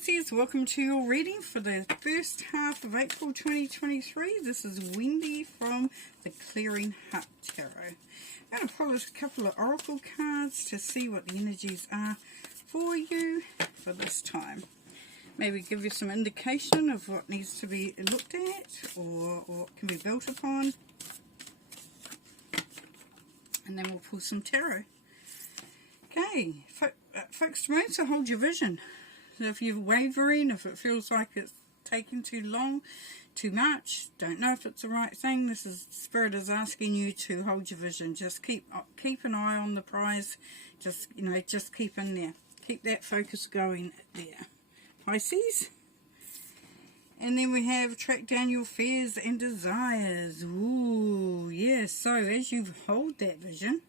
Pisces, welcome to your reading for the first half of April 2023. This is Wendy from the Clearing Heart Tarot. I'm going to pull a couple of oracle cards to see what the energies are for you for this time. Maybe give you some indication of what needs to be looked at or what can be built upon. And then we'll pull some tarot. Okay, focused moon, so hold your vision. So if you're wavering, if it feels like it's taking too long, too much, don't know if it's the right thing, this is Spirit is asking you to hold your vision. Just keep an eye on the prize. Just keep in there. Keep that focus going there. Pisces. And then we have track down your fears and desires. Ooh, yes. So as you hold that vision,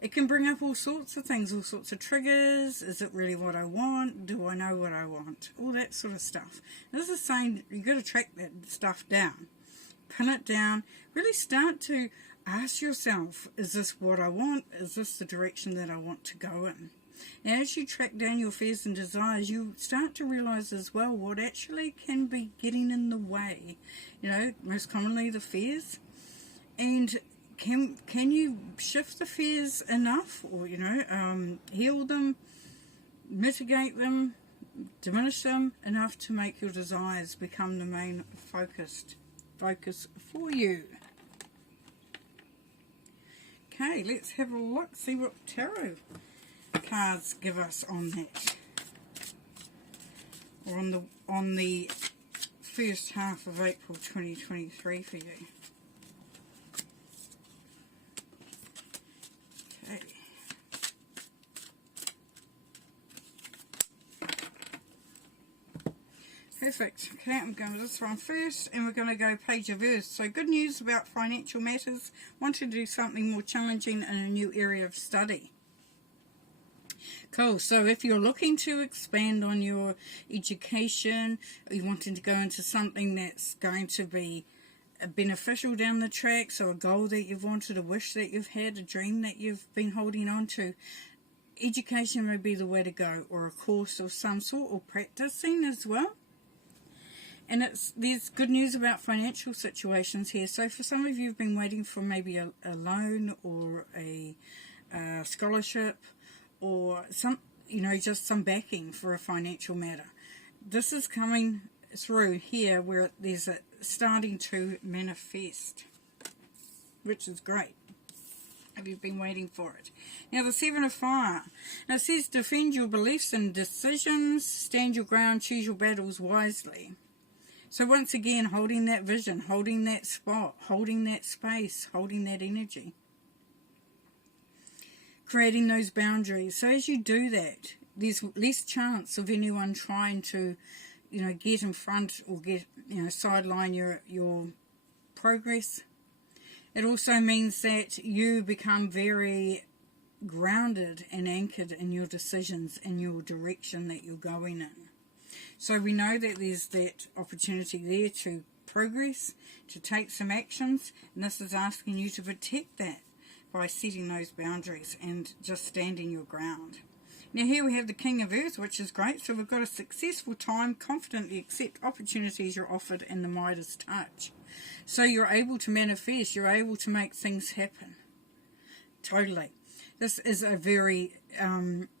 it can bring up all sorts of things, all sorts of triggers. Is it really what I want? Do I know what I want? All that sort of stuff. This is saying you've got to track that stuff down. Pin it down. Really start to ask yourself, is this what I want? Is this the direction that I want to go in? Now, as you track down your fears and desires, you start to realize as well what actually can be getting in the way. Most commonly the fears. And can you shift the fears enough, or heal them, mitigate them, diminish them enough to make your desires become the main focus for you? Okay, let's have a look, see what tarot cards give us on that, or on the first half of April 2023 for you. Perfect. Okay, I'm going with this one first, and we're going to go Page of Earth. So good news about financial matters. Want to do something more challenging in a new area of study. Cool. So if you're looking to expand on your education, or you're wanting to go into something that's going to be beneficial down the track, so a goal that you've wanted, a wish that you've had, a dream that you've been holding on to, education may be the way to go, or a course of some sort, or practicing as well. And there's good news about financial situations here. So for some of you who've been waiting for maybe a loan or a scholarship or just some backing for a financial matter, this is coming through here where there's a starting to manifest, which is great if you've been waiting for it. Now the Seven of Fire. Now it says defend your beliefs and decisions, stand your ground, choose your battles wisely. So once again, holding that vision, holding that spot, holding that space, holding that energy. Creating those boundaries. So as you do that, there's less chance of anyone trying to, get in front or sideline your progress. It also means that you become very grounded and anchored in your decisions and your direction that you're going in. So we know that there's that opportunity there to progress, to take some actions, and this is asking you to protect that by setting those boundaries and just standing your ground. Now here we have the King of Earth, which is great. So we've got a successful time, confidently accept opportunities you're offered, and the Midas touch. So you're able to manifest, you're able to make things happen. Totally. This is a very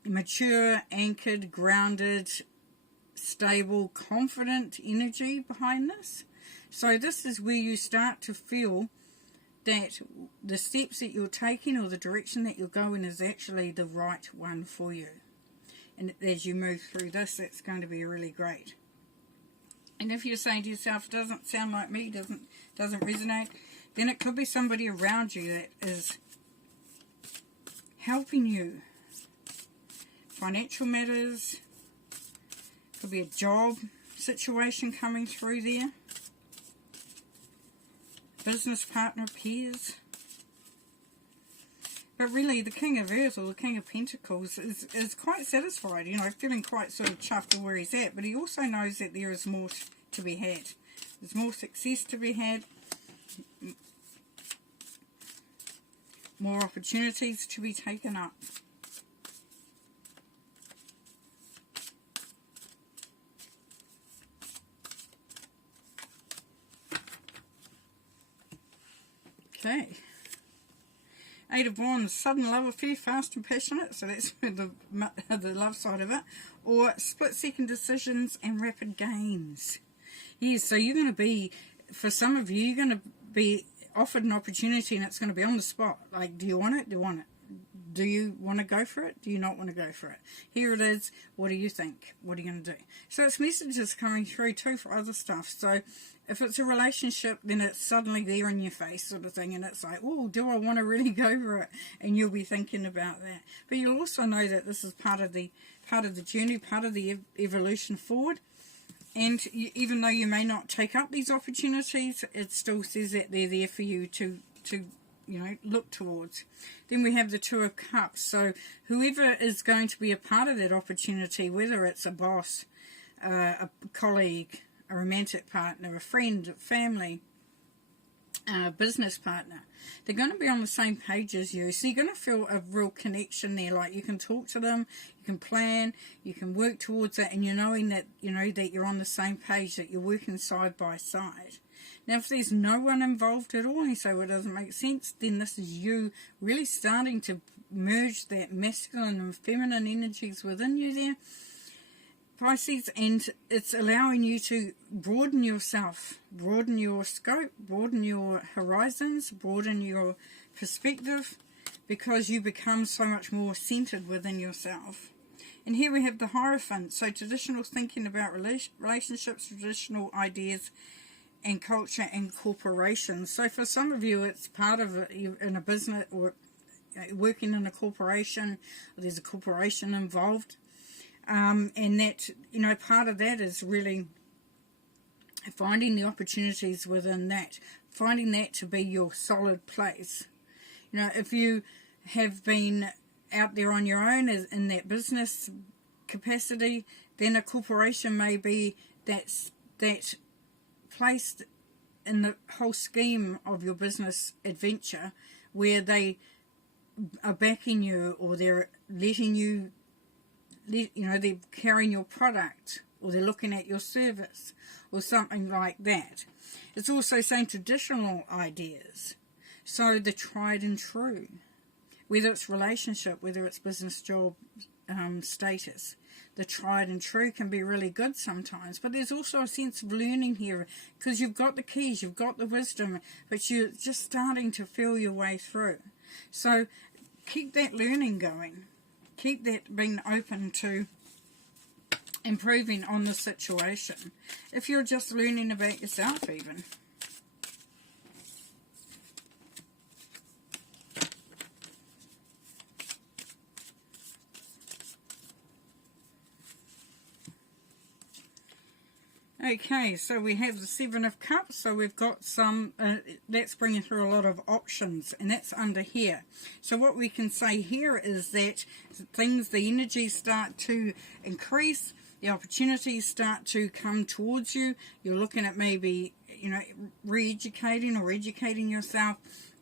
mature, anchored, grounded, stable, confident energy behind this. So this is where you start to feel that the steps that you're taking or the direction that you're going is actually the right one for you. And as you move through this, it's going to be really great. And if you're saying to yourself, it doesn't sound like me, doesn't resonate, then it could be somebody around you that is helping you. Financial matters, could be a job situation coming through there. Business partner, peers. But really, the King of Earth or the King of Pentacles is quite satisfied, feeling quite sort of chuffed with where he's at. But he also knows that there is more to be had. There's more success to be had. More opportunities to be taken up. Okay. Eight of Wands, sudden love affair, fast and passionate, so that's the love side of it. Or split-second decisions and rapid gains. Yes, so you're going to be, for some of you, you're going to be offered an opportunity and it's going to be on the spot. Like, do you want it? Do you want it? Do you want to go for it? Do you not want to go for it? Here it is. What do you think? What are you going to do? So it's messages coming through too for other stuff. So if it's a relationship, then it's suddenly there in your face sort of thing. And it's like, oh, do I want to really go for it? And you'll be thinking about that. But you'll also know that this is part of the journey, part of the evolution forward. And even though you may not take up these opportunities, it still says that they're there for you to look towards. Then we have the Two of Cups. So whoever is going to be a part of that opportunity, whether it's a boss, a colleague, a romantic partner, a friend, a family, a business partner, they're going to be on the same page as you. So you're going to feel a real connection there. Like you can talk to them, you can plan, you can work towards it, and you're knowing that that you're on the same page, that you're working side by side. Now, if there's no one involved at all, and you say, well, it doesn't make sense, then this is you really starting to merge that masculine and feminine energies within you there, Pisces, and it's allowing you to broaden yourself, broaden your scope, broaden your horizons, broaden your perspective, because you become so much more centered within yourself. And here we have the Hierophant, so traditional thinking about relationships, traditional ideas, and culture and corporations. So for some of you, it's part of it in a business or working in a corporation. There's a corporation involved, and that part of that is really finding the opportunities within that, finding that to be your solid place. If you have been out there on your own in that business capacity, then a corporation may be that placed in the whole scheme of your business adventure, where they are backing you, or they're letting you, they're carrying your product, or they're looking at your service, or something like that. It's also saying traditional ideas, so the tried and true, whether it's relationship, whether it's business, job, status. The tried and true can be really good sometimes, but there's also a sense of learning here, because you've got the keys, you've got the wisdom, but you're just starting to feel your way through. So keep that learning going. Keep that being open to improving on the situation. If you're just learning about yourself even. Okay, so we have the Seven of Cups, so we've got some, that's bringing through a lot of options, and that's under here. So what we can say here is that the energies start to increase, the opportunities start to come towards you. You're looking at maybe, re-educating or educating yourself,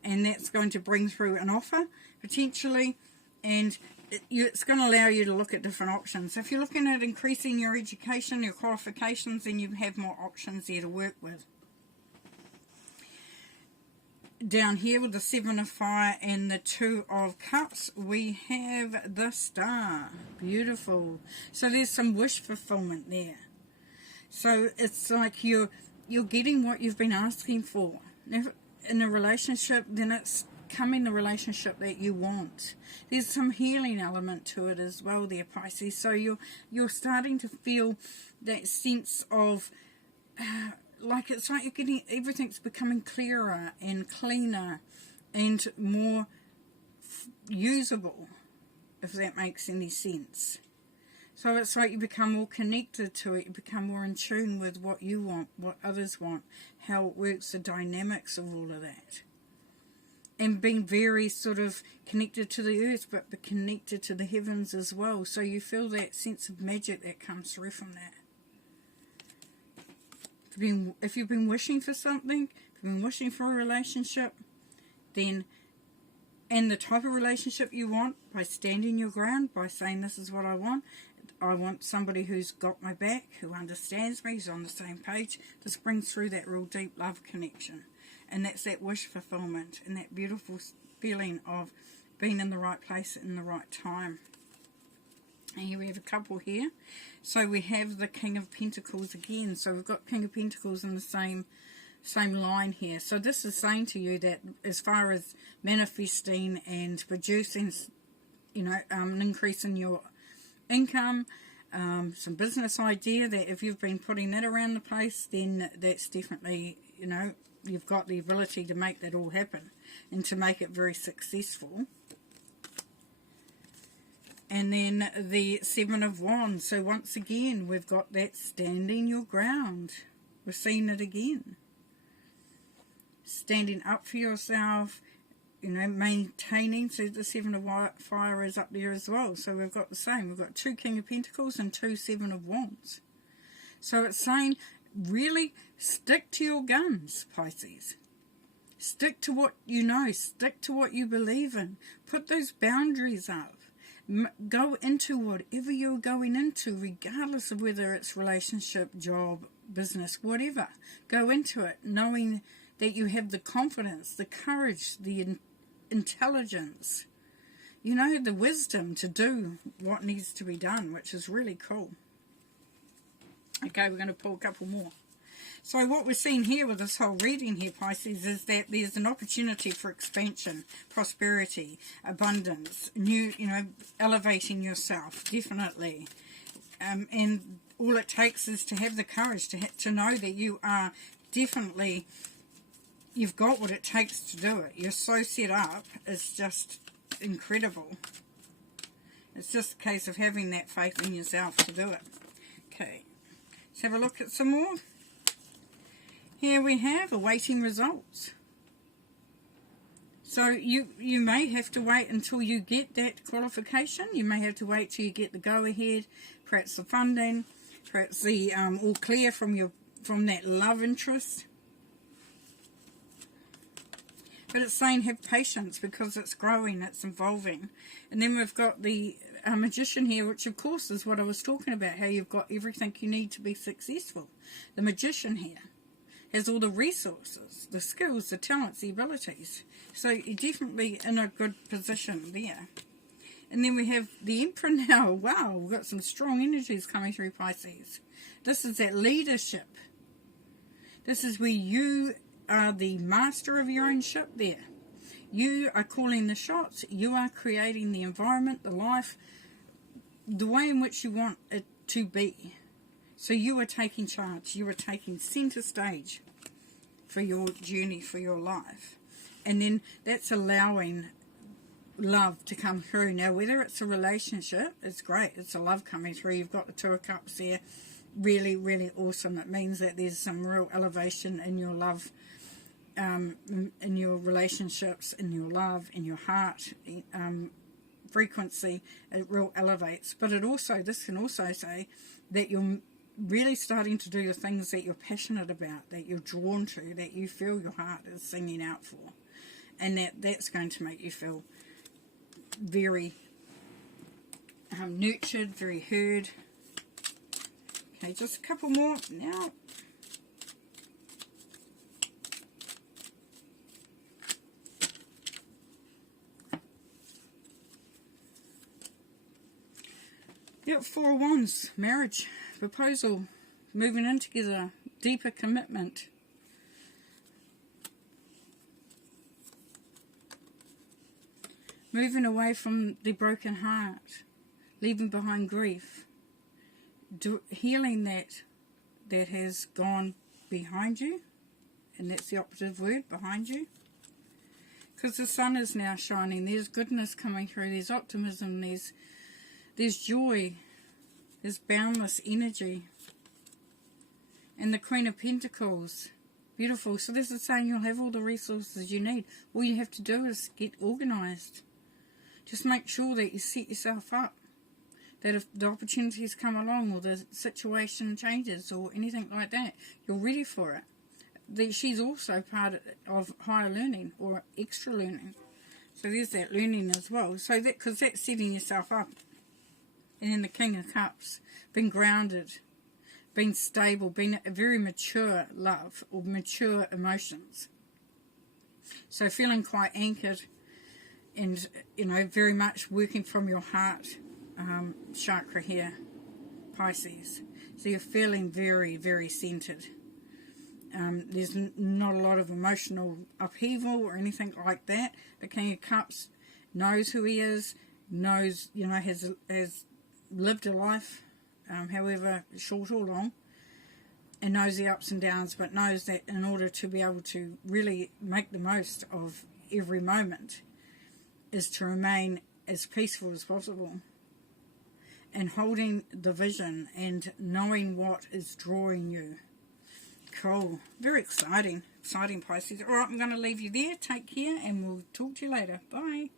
and that's going to bring through an offer, potentially, and it's going to allow you to look at different options. If you're looking at increasing your education, your qualifications, then you have more options there to work with. Down here with the Seven of Fire and the Two of Cups, we have the Star. Beautiful. So there's some wish fulfillment there. So it's like you're getting what you've been asking for. If in a relationship, then it's becoming the relationship that you want. There's some healing element to it as well there, Pisces. So you're starting to feel that sense of it's like you're getting, everything's becoming clearer and cleaner and more usable, if that makes any sense. So it's like you become more connected to it, you become more in tune with what you want, what others want, how it works, the dynamics of all of that. And being very sort of connected to the earth, but connected to the heavens as well. So you feel that sense of magic that comes through from that. If you've been wishing for something, if you've been wishing for a relationship, then, and the type of relationship you want, by standing your ground, by saying this is what I want somebody who's got my back, who understands me, who's on the same page, this brings through that real deep love connection. And that's that wish fulfillment and that beautiful feeling of being in the right place in the right time. And here we have a couple here. So we have the King of Pentacles again. So we've got King of Pentacles in the same line here. So this is saying to you that as far as manifesting and producing, you know, an increase in your income, some business idea, that if you've been putting that around the place, then that's definitely, you know, you've got the ability to make that all happen and to make it very successful. And then the Seven of Wands. So once again, we've got that standing your ground. We're seeing it again. Standing up for yourself, you know, maintaining. So the Seven of Fire is up there as well. So we've got the same. We've got 2 King of Pentacles and 2 Seven of Wands. So it's saying, really stick to your guns, Pisces. Stick to what you know. Stick to what you believe in. Put those boundaries up. Go into whatever you're going into, regardless of whether it's relationship, job, business, whatever. Go into it knowing that you have the confidence, the courage, the intelligence, you know, the wisdom to do what needs to be done, which is really cool. Okay, we're going to pull a couple more. So what we're seeing here with this whole reading here, Pisces, is that there's an opportunity for expansion, prosperity, abundance, new, you know, elevating yourself, definitely. And all it takes is to have the courage to know that you are definitely, you've got what it takes to do it. You're so set up, it's just incredible. It's just a case of having that faith in yourself to do it. Okay, let's have a look at some more. Here we have awaiting results. So you may have to wait until you get that qualification. You may have to wait till you get the go-ahead, perhaps the funding, perhaps the all clear from that love interest. But it's saying have patience because it's growing, it's evolving. And then we've got the Magician here, which of course is what I was talking about, how you've got everything you need to be successful. The Magician here has all the resources, the skills, the talents, the abilities. So you're definitely in a good position there. And then we have the Emperor now. Wow, we've got some strong energies coming through, Pisces. This is that leadership. This is where you are the master of your own ship there. You are calling the shots. You are creating the environment, the life, the way in which you want it to be. So you are taking charge. You are taking center stage for your journey, for your life. And then that's allowing love to come through. Now, whether it's a relationship, it's great. It's a love coming through. You've got the Two of Cups there. Really, really awesome. It means that there's some real elevation in your love, in your relationships, in your love, in your heart, frequency. It real elevates. But it also, this can also say that you're really starting to do the things that you're passionate about, that you're drawn to, that you feel your heart is singing out for. And that's going to make you feel very nurtured, very heard. Okay, just a couple more now. Yep, Four of Wands, marriage, proposal, moving in together, deeper commitment. Moving away from the broken heart, leaving behind grief, healing that has gone behind you, and that's the operative word, behind you. Because the sun is now shining, there's goodness coming through, there's optimism, there's joy, there's boundless energy. And the Queen of Pentacles, beautiful. So this is saying you'll have all the resources you need. All you have to do is get organised. Just make sure that you set yourself up. That if the opportunities come along or the situation changes or anything like that, you're ready for it. She's also part of higher learning or extra learning. So there's that learning as well. So that, because that's setting yourself up. And then the King of Cups, being grounded, being stable, being a very mature love or mature emotions. So feeling quite anchored and, you know, very much working from your heart chakra here, Pisces. So you're feeling very, very centered. There's not a lot of emotional upheaval or anything like that. The King of Cups knows who he is, knows, you know, has lived a life, however short or long, and knows the ups and downs, but knows that in order to be able to really make the most of every moment is to remain as peaceful as possible and holding the vision and knowing what is drawing you. Cool. Very exciting. Exciting, Pisces. All right, I'm going to leave you there. Take care, and we'll talk to you later. Bye.